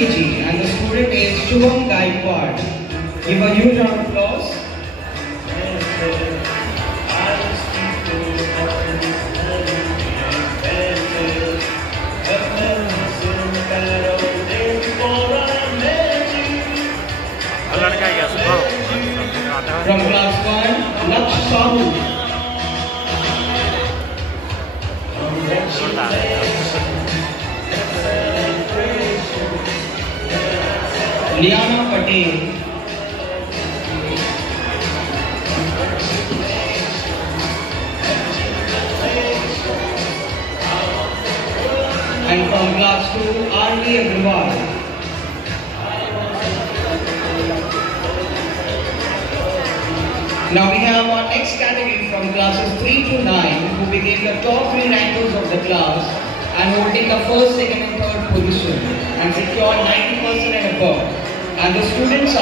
KG and the student is Shubham Gaikwad. Give a huge round of applause. From class 1, Laksh Sahu. Liana Patel. And from class 2, R.V. Agrawal. Now we have our next category from classes 3 to 9 who became the top 3 rankers of the class and holding the first, second and third position and secured 90% and above. And the students are